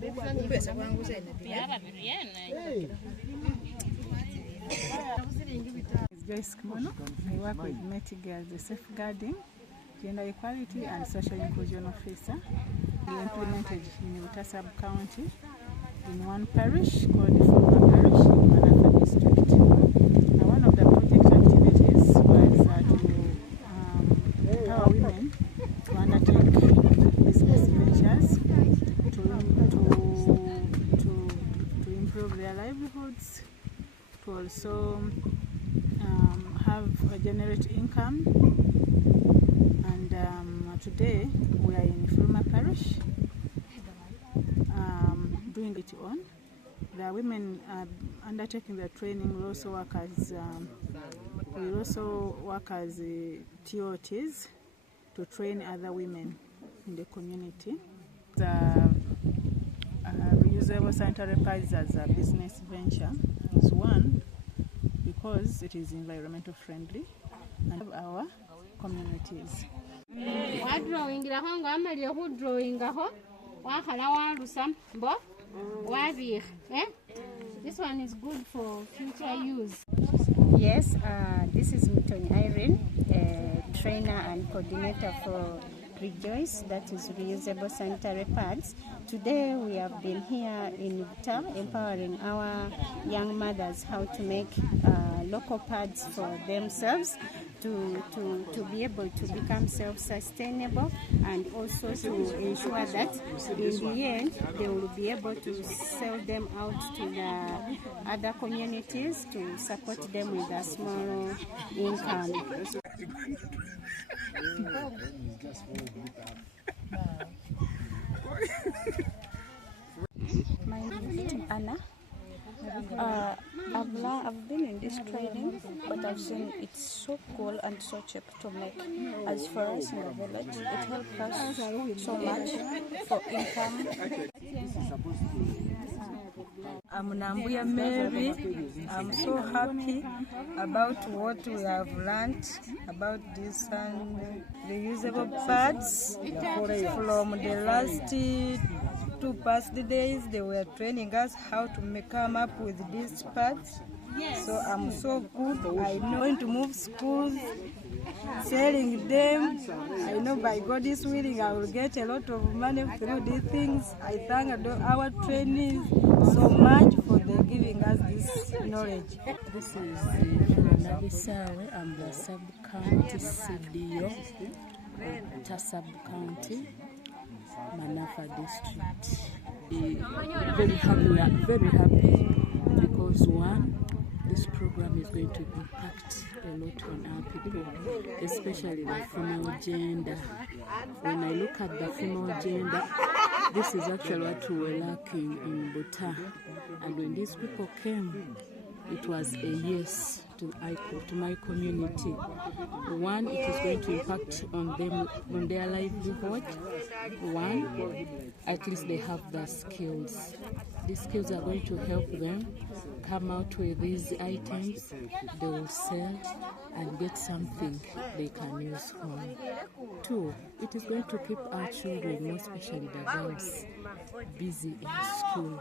I work with METGE as the safeguarding, gender equality and social inclusion officer. We implemented in Butta sub-county in one parish called the Fulma Parish in Manafa district. One of the project activities was to empower women to undertake business ventures to improve their livelihoods, to also generate income. And today we are in Fulma Parish doing it on. The women are undertaking their training. We also work as TOTs to train other women in the community. The reusable sanitary pads as a business venture is one because it is environmental friendly and our communities. This one is good for future use. Yes, this is yw'n, trainer and coordinator for Rejoice, that is reusable sanitary pads. Today we have been here in Butta empowering our young mothers how to make local pads for themselves to be able to become self-sustainable, and also to ensure that in the end they will be able to sell them out to the other communities to support them with a small income. My name is Anna. I've been in this training, but I've seen it's so cool and so cheap to make. As for us in the village, it helps us so much for income. I'm Nambuya Mary. I'm so happy about what we have learned about these reusable pads. From the last 2 past days, they were training us how to come up with these pads. So I'm so good. I'm going to move schools, selling them. I know by God's willing I will get a lot of money through these things. I thank our trainees so much for giving us this knowledge. This is I'm the sub-county CDO, Butta sub-county, Manafa district. Very happy because one, this program is going to impact a lot on our people, especially the female gender. When I look at the female gender, this is actually what we were lacking in Butta. And when these people came, it was a yes to my community. One, it is going to impact on them, on their livelihood. One, at least they have the skills. These skills are going to help them come out with these items. They will sell and get something they can use home. Two, it is going to keep our children, more especially the girls, busy in school.